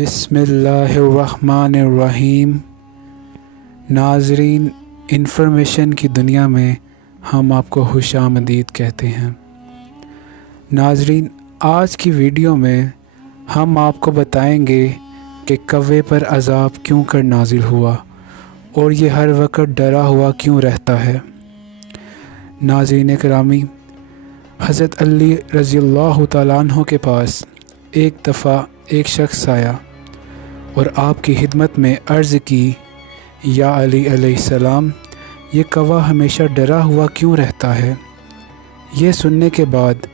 बिस्मिल्लाहिर्रहमानिर्रहीम। नाज़रीन, इंफॉर्मेशन की दुनिया में हम आपको खुशामदीद कहते हैं। नाज़रीन, आज की वीडियो में हम आपको बताएंगे कि कवे पर अज़ाब क्यों कर नाजिल हुआ और ये हर वक्त डरा हुआ क्यों रहता है। नाज़रीन करामी, हज़रत अली रज़ियल्लाहु तआला अन्हु के पास एक दफ़ा एक शख्स आया और आपकी खिदमत में अर्ज़ की, या अली अलैहिस्सलाम, ये कवा हमेशा डरा हुआ क्यों रहता है। ये सुनने के बाद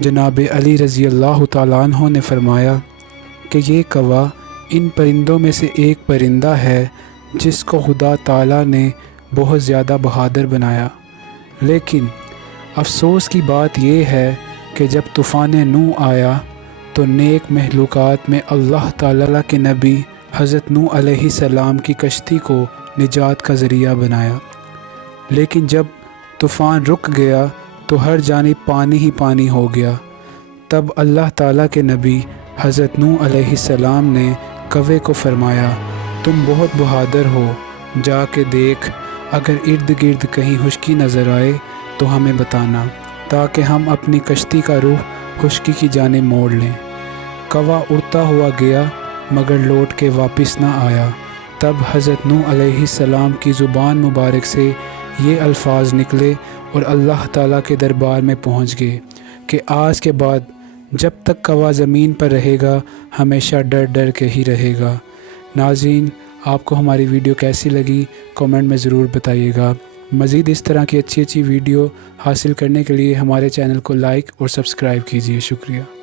जनाब अली रज़ियल्लाहु तआला अन्हु ने फरमाया कि ये कवा इन परिंदों में से एक परिंदा है जिसको खुदा ताला ने बहुत ज़्यादा बहादुर बनाया। लेकिन अफसोस की बात यह है कि जब तूफ़ान नूह आया तो नेक महलूकात में अल्लाह ताला के नबी हज़रत नूह अलैहिस्सलाम की कश्ती को निजात का ज़रिया बनाया। लेकिन जब तूफ़ान रुक गया तो हर जानिब पानी ही पानी हो गया। तब अल्लाह ताला के नबी हज़रत नूह अलैहिस्सलाम ने कवे को फरमाया, तुम बहुत बहादुर हो, जाके देख, अगर इर्द गिर्द कहीं खुश्की नज़र आए तो हमें बताना, ताकि हम अपनी कश्ती का रुख खुश्की की जानिब मोड़ लें। कवा उड़ता हुआ गया मगर लौट के वापस ना आया। तब हज़रत नूह अलैहिस्सलाम की ज़ुबान मुबारक से ये अल्फाज निकले और अल्लाह ताला के दरबार में पहुँच गए कि आज के बाद जब तक कवा ज़मीन पर रहेगा हमेशा डर डर के ही रहेगा। नाज़रीन, आपको हमारी वीडियो कैसी लगी कमेंट में ज़रूर बताइएगा। मज़ीद इस तरह की अच्छी वीडियो हासिल करने के लिए हमारे चैनल को लाइक और सब्सक्राइब कीजिए। शुक्रिया।